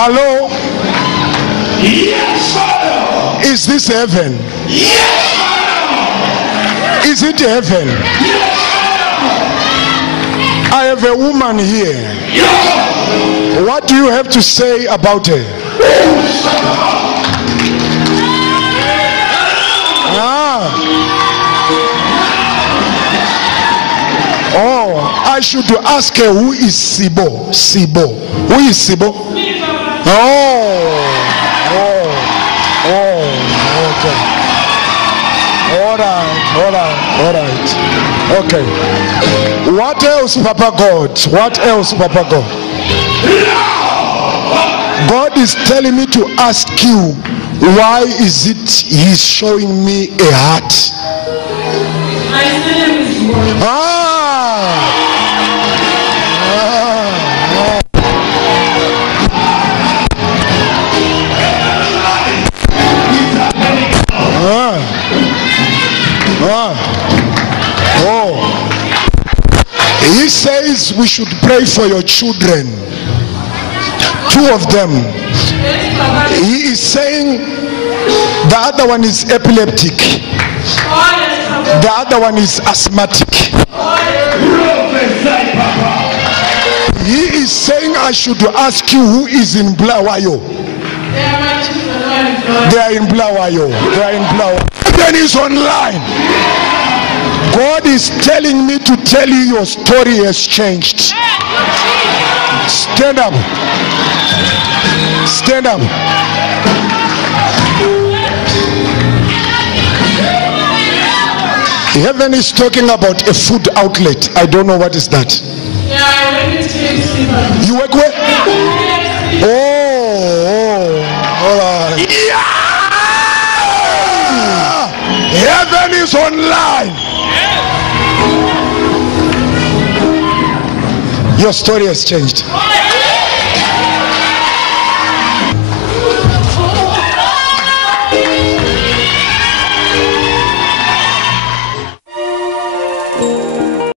Hello? Yes, Father. Is this heaven? Yes, Father. Is it heaven? Yes, Father. I have a woman here. Yes. What do you have to say about her? Oh, I should ask her, who is Sibo? Sibo. Who is Sibo? Okay. All right. Okay. What else, Papa God? What else, Papa God? God is telling me to ask you, why is it he's showing me a heart? He says we should pray for your children. 2 of them. He is saying the other one is epileptic. The other one is asthmatic. He is saying I should ask you, who is in Blawayo? They are in Blawayo. They are in Blawayo. Then is online. God is telling me to tell you your story has changed. Stand up. Stand up. Heaven is talking about a food outlet. I don't know what is that. You work where? Oh, all right. Yeah! Heaven is online. Your story has changed.